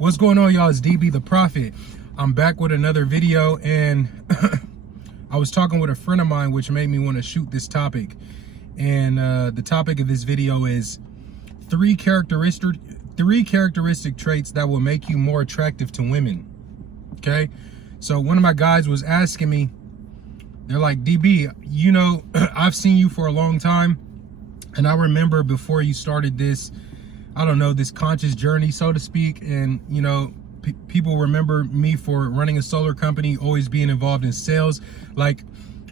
What's going on, y'all? It's DB the Prophet. I'm back with another video, and I was talking with a friend of mine, which made me want to shoot this topic. And the topic of this video is three characteristic traits that will make you more attractive to women. Okay, so one of my guys was asking me, they're like, DB, you know, I've seen you for a long time, and I remember before you started this, I don't know, this conscious journey, so to speak. And, you know, people remember me for running a solar company, always being involved in sales. Like,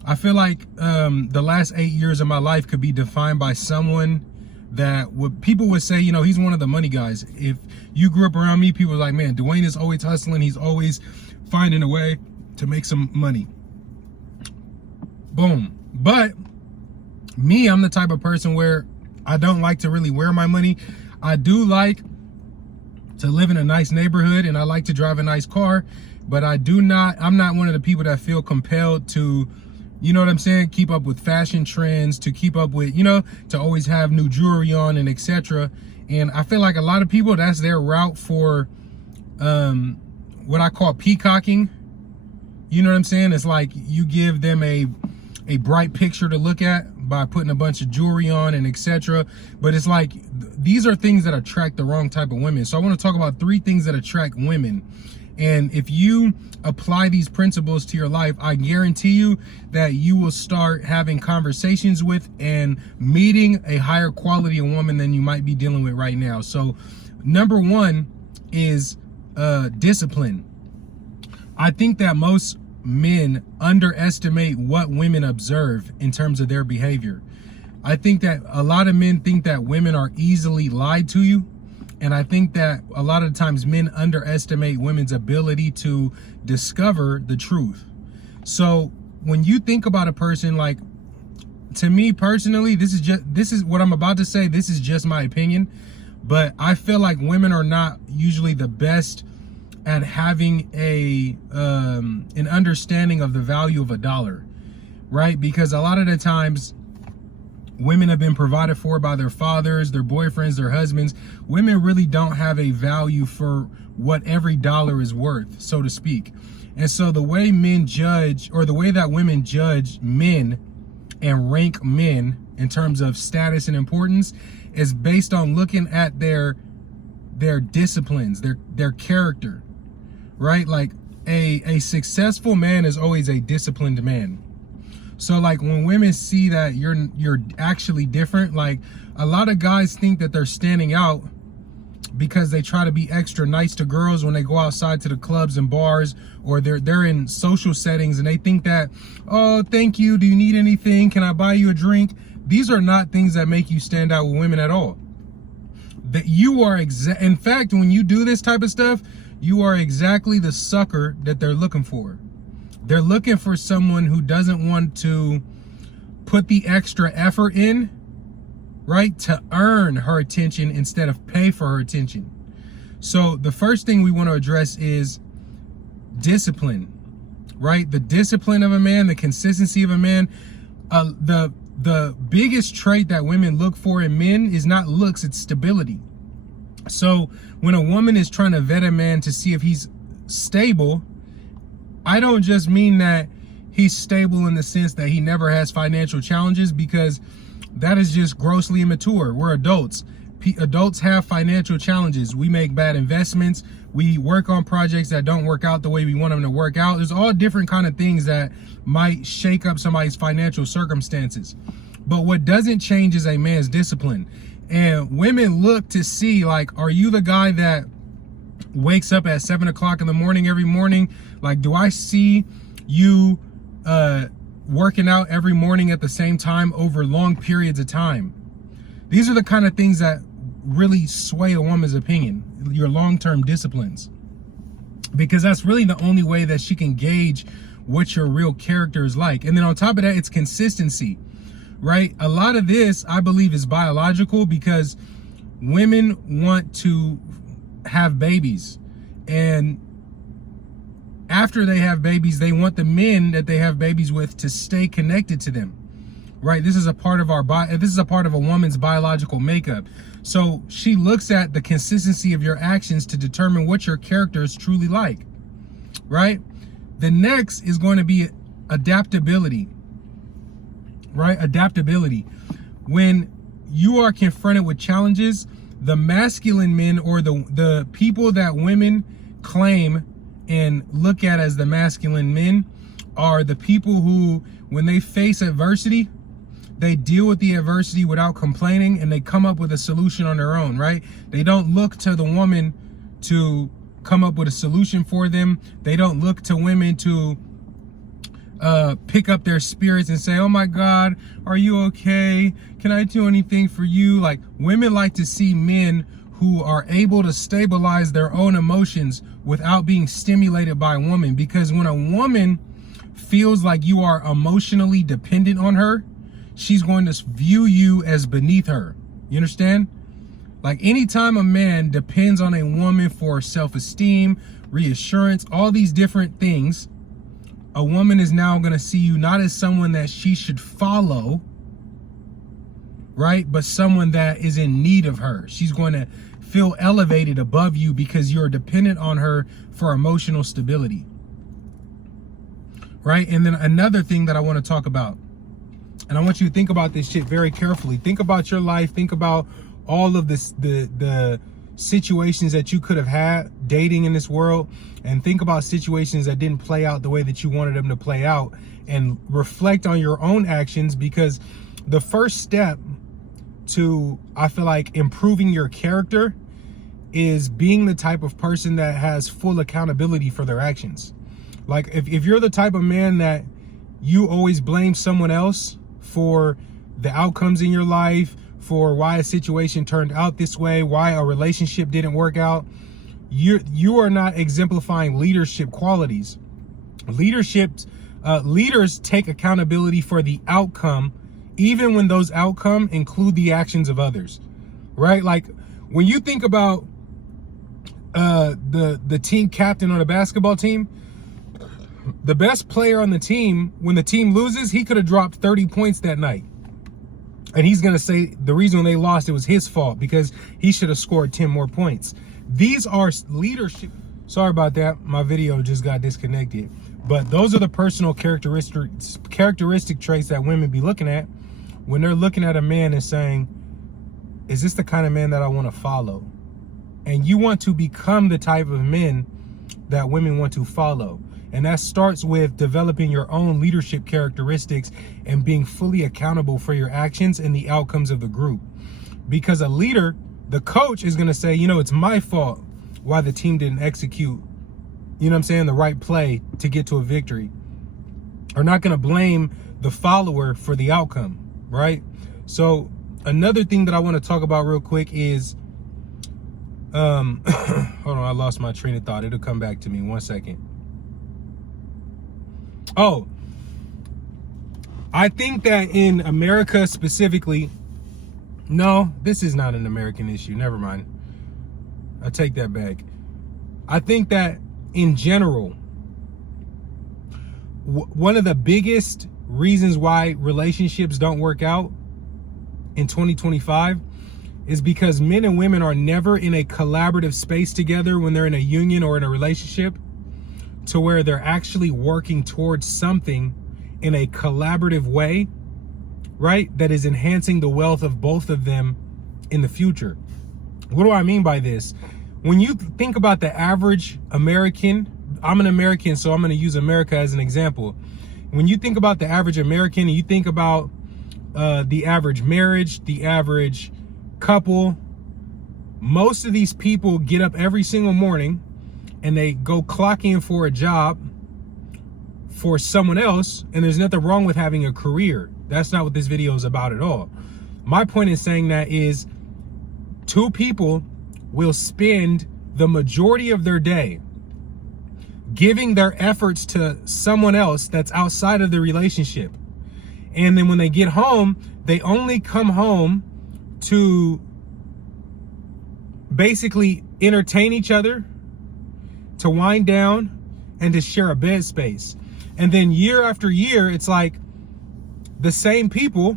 I feel like the last 8 years of my life could be defined by someone that people would say, you know, he's one of the money guys. If you grew up around me, people were like, man, Dwayne is always hustling. He's always finding a way to make some money. Boom. But me, I'm the type of person where I don't like to really wear my money. I do like to live in a nice neighborhood, and I like to drive a nice car, but I'm not one of the people that feel compelled to, you know what I'm saying, keep up with fashion trends, to keep up with, you know, to always have new jewelry on and etc. And I feel like a lot of people, that's their route for what I call peacocking. You know what I'm saying? It's like you give them a bright picture to look at by putting a bunch of jewelry on and etc. But it's like, these are things that attract the wrong type of women. So I want to talk about three things that attract women. And if you apply these principles to your life, I guarantee you that you will start having conversations with and meeting a higher quality of woman than you might be dealing with right now. So number one is discipline. I think that most men underestimate what women observe in terms of their behavior. I think that a lot of men think that women are easily lied to you. And I think that a lot of times men underestimate women's ability to discover the truth. So when you think about a person, like, to me personally, this is what I'm about to say. This is just my opinion, but I feel like women are not usually the best at having an understanding of the value of a dollar, right? Because a lot of the times women have been provided for by their fathers, their boyfriends, their husbands. Women really don't have a value for what every dollar is worth, so to speak. And so the way men judge, or the way that women judge men and rank men in terms of status and importance, is based on looking at their disciplines, their character, right? Like a successful man is always a disciplined man. So like when women see that you're actually different, like a lot of guys think that they're standing out because they try to be extra nice to girls when they go outside to the clubs and bars, or they're in social settings, and they think that, oh, thank you, do you need anything, can I buy you a drink? These are not things that make you stand out with women at all. That you are in fact, when you do this type of stuff, you are exactly the sucker that they're looking for. They're looking for someone who doesn't want to put the extra effort in, right, to earn her attention instead of pay for her attention. So the first thing we want to address is discipline, right? The discipline of a man, the consistency of a man. The biggest trait that women look for in men is not looks, it's stability. So when a woman is trying to vet a man to see if he's stable, I don't just mean that he's stable in the sense that he never has financial challenges, because that is just grossly immature. We're adults. Adults have financial challenges. We make bad investments. We work on projects that don't work out the way we want them to work out. There's all different kind of things that might shake up somebody's financial circumstances. But what doesn't change is a man's discipline. And women look to see, like, are you the guy that wakes up at 7 o'clock in the morning every morning? Like, do I see you working out every morning at the same time over long periods of time? These are the kind of things that really sway a woman's opinion, your long-term disciplines, because that's really the only way that she can gauge what your real character is like. And then on top of that, it's consistency, right? A lot of this, I believe, is biological, because women want to have babies, and after they have babies, they want the men that they have babies with to stay connected to them, right? This is a part of this is a part of a woman's biological makeup. So she looks at the consistency of your actions to determine what your character is truly like, right? The next is going to be adaptability, right? Adaptability. When you are confronted with challenges, the masculine men, or the people that women claim and look at as the masculine men, are the people who, when they face adversity, they deal with the adversity without complaining, and they come up with a solution on their own, right? They don't look to the woman to come up with a solution for them. They don't look to women to pick up their spirits and say, oh my God, are you okay? Can I do anything for you? Like, women like to see men who are able to stabilize their own emotions without being stimulated by a woman. Because when a woman feels like you are emotionally dependent on her, she's going to view you as beneath her. You understand? Like, anytime a man depends on a woman for self-esteem, reassurance, all these different things, a woman is now going to see you not as someone that she should follow, right? But someone that is in need of her. She's going to feel elevated above you because you're dependent on her for emotional stability, right? And then another thing that I want to talk about, and I want you to think about this shit very carefully. Think about your life. Think about all of this, the situations that you could have had dating in this world, and think about situations that didn't play out the way that you wanted them to play out, and reflect on your own actions. Because the first step to, I feel like, improving your character is being the type of person that has full accountability for their actions. Like, if you're the type of man that you always blame someone else for the outcomes in your life, for why a situation turned out this way, why a relationship didn't work out, you are not exemplifying leadership qualities. Leaders take accountability for the outcome, even when those outcomes include the actions of others, right? Like, when you think about the team captain on a basketball team, the best player on the team, when the team loses, he could have dropped 30 points that night. And he's going to say the reason they lost, it was his fault because he should have scored 10 more points. These are leadership. Sorry about that. My video just got disconnected. But those are the personal characteristic traits that women be looking at when they're looking at a man and saying, is this the kind of man that I want to follow? And you want to become the type of men that women want to follow. And that starts with developing your own leadership characteristics and being fully accountable for your actions and the outcomes of the group. Because a leader, the coach, is going to say, you know, it's my fault why the team didn't execute, you know what I'm saying, the right play to get to a victory. Are not going to blame the follower for the outcome, right? So another thing that I want to talk about real quick is, hold on, I lost my train of thought. It'll come back to me. 1 second. Oh, I think that in America specifically, no, this is not an American issue. Never mind. I take that back. I think that in general, one of the biggest reasons why relationships don't work out in 2025 is because men and women are never in a collaborative space together when they're in a union or in a relationship, to where they're actually working towards something in a collaborative way, right? That is enhancing the wealth of both of them in the future. What do I mean by this? When you think about the average American, I'm an American, so I'm going to use America as an example. When you think about the average American and you think about the average marriage, the average couple, most of these people get up every single morning and they go clock in for a job for someone else, and there's nothing wrong with having a career. That's not what this video is about at all. My point in saying that is, two people will spend the majority of their day giving their efforts to someone else that's outside of the relationship. And then when they get home, they only come home to basically entertain each other, to wind down, and to share a bed space. And then year after year, it's like the same people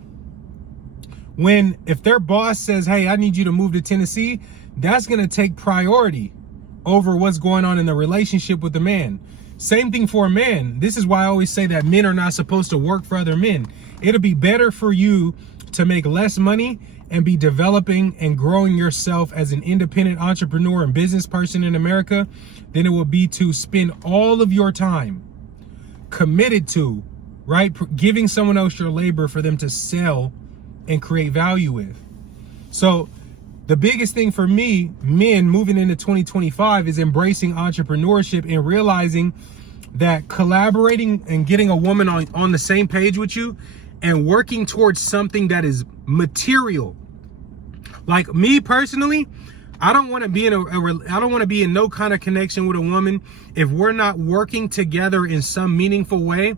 if their boss says, hey, I need you to move to Tennessee, that's going to take priority over what's going on in the relationship with the man. Same thing for a man. This is why I always say that men are not supposed to work for other men. It'll be better for you to make less money and be developing and growing yourself as an independent entrepreneur and business person in America than it will be to spend all of your time committed to, right, giving someone else your labor for them to sell and create value with. So the biggest thing for me, men moving into 2025, is embracing entrepreneurship and realizing that collaborating and getting a woman on the same page with you and working towards something that is material. Like me personally, I don't want to be in no kind of connection with a woman if we're not working together in some meaningful way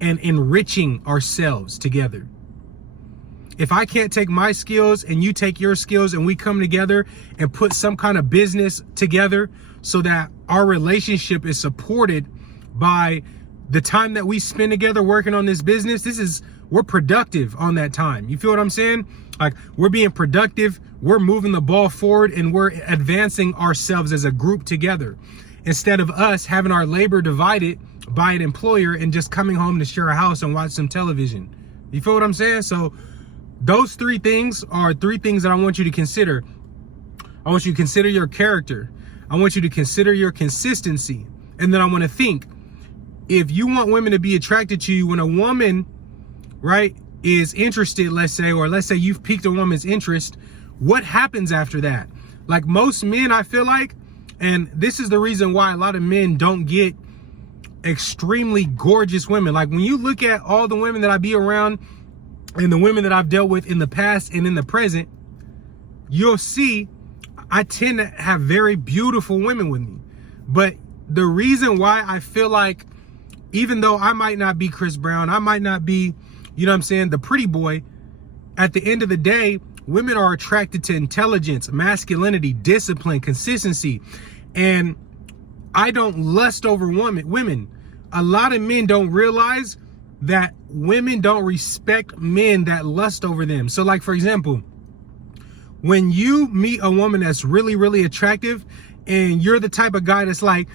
and enriching ourselves together. If I can't take my skills and you take your skills and we come together and put some kind of business together so that our relationship is supported by the time that we spend together working on this business, we're productive on that time. You feel what I'm saying? Like, we're being productive, we're moving the ball forward, and we're advancing ourselves as a group together instead of us having our labor divided by an employer and just coming home to share a house and watch some television. You feel what I'm saying? So those three things are three things that I want you to consider. I want you to consider your character. I want you to consider your consistency. And then I want to think, if you want women to be attracted to you, when a woman, right, is interested, let's say you've piqued a woman's interest, what happens after that? Like most men, I feel like, and this is the reason why a lot of men don't get extremely gorgeous women. Like when you look at all the women that I be around and the women that I've dealt with in the past and in the present, you'll see I tend to have very beautiful women with me. But the reason why I feel like, even though I might not be Chris Brown, I might not be, you know what I'm saying, the pretty boy, at the end of the day, women are attracted to intelligence, masculinity, discipline, consistency. And I don't lust over women. A lot of men don't realize that women don't respect men that lust over them. So like, for example, when you meet a woman that's really, really attractive and you're the type of guy that's like,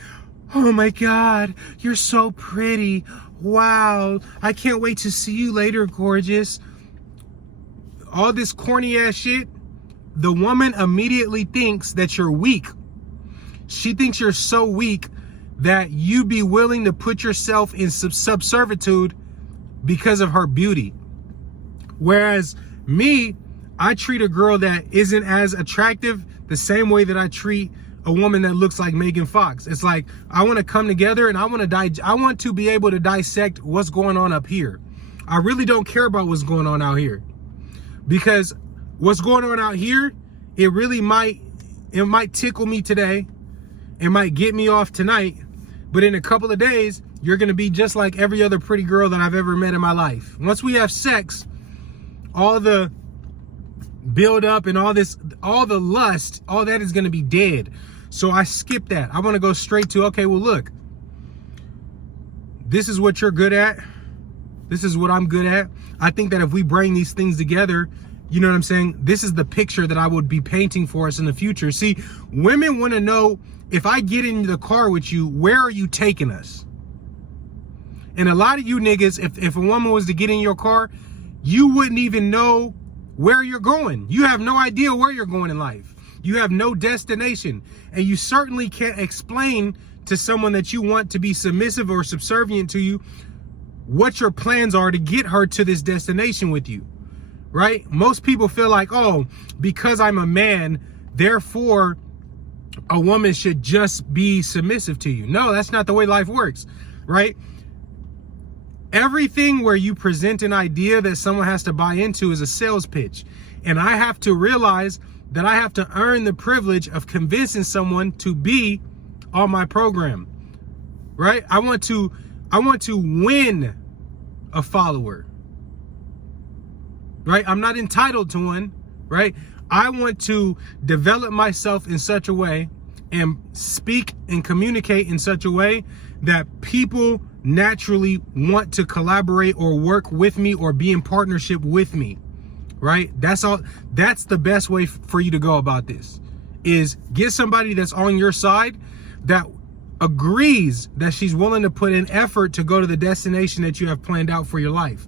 oh my God, you're so pretty. Wow, I can't wait to see you later, gorgeous. All this corny ass shit, the woman immediately thinks that you're weak. She thinks you're so weak that you be willing to put yourself in subservitude because of her beauty. Whereas me, I treat a girl that isn't as attractive the same way that I treat a woman that looks like Megan Fox. It's like, I want to come together and I want to be able to dissect what's going on up here. I really don't care about what's going on out here, because what's going on out here, it might tickle me today. It might get me off tonight, but in a couple of days, you're going to be just like every other pretty girl that I've ever met in my life. Once we have sex, all the build up and all the lust, all that is going to be dead. So I skip that. I want to go straight to, okay, well, look, this is what you're good at. This is what I'm good at. I think that if we bring these things together, you know what I'm saying? This is the picture that I would be painting for us in the future. See, women want to know, if I get in the car with you, where are you taking us? And a lot of you niggas, if a woman was to get in your car, you wouldn't even know where you're going. You have no idea where you're going in life. You have no destination. And you certainly can't explain to someone that you want to be submissive or subservient to you what your plans are to get her to this destination with you, right? Most people feel like, oh, because I'm a man, therefore a woman should just be submissive to you. No, that's not the way life works, right? Everything where you present an idea that someone has to buy into is a sales pitch. And I have to realize that I have to earn the privilege of convincing someone to be on my program, right? I want to win a follower, right? I'm not entitled to one, right? I want to develop myself in such a way and speak and communicate in such a way that people naturally want to collaborate or work with me or be in partnership with me, right? That's all. That's the best way for you to go about this, is get somebody that's on your side, that agrees that she's willing to put in effort to go to the destination that you have planned out for your life.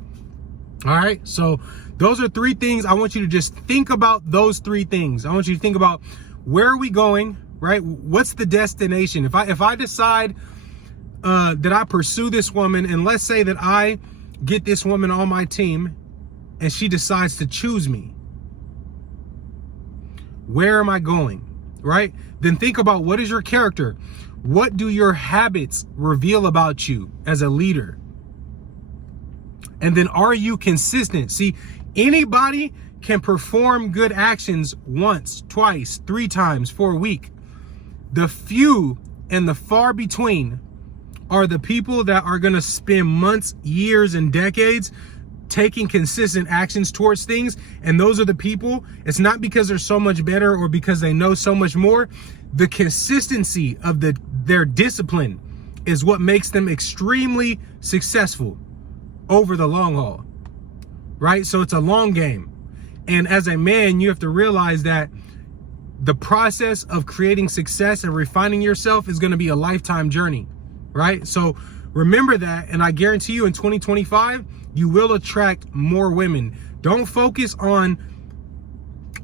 All right. So those are 3 things. I want you to just think about those 3 things. I want you to think about, where are we going, right? What's the destination? If I decide that I pursue this woman, and let's say that I get this woman on my team and she decides to choose me, where am I going, right? Then think about, what is your character? What do your habits reveal about you as a leader? And then, are you consistent? See, anybody can perform good actions once, twice, 3 times for a week. The few and the far between are the people that are going to spend months, years, and decades taking consistent actions towards things. And those are the people, it's not because they're so much better or because they know so much more. The consistency of their discipline is what makes them extremely successful over the long haul, right? So it's a long game. And as a man, you have to realize that the process of creating success and refining yourself is going to be a lifetime journey, right? So remember that, and I guarantee you in 2025, you will attract more women. Don't focus on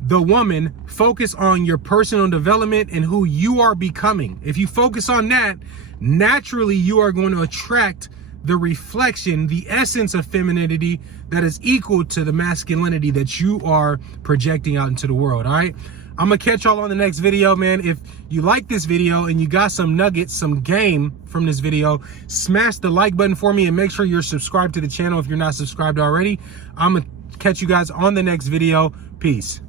the woman, focus on your personal development and who you are becoming. If you focus on that, naturally you are going to attract the reflection, the essence of femininity that is equal to the masculinity that you are projecting out into the world. All right, I'm gonna catch y'all on the next video, man. If you like this video and you got some nuggets, some game from this video, smash the like button for me and make sure you're subscribed to the channel if you're not subscribed already. I'm gonna catch you guys on the next video. Peace.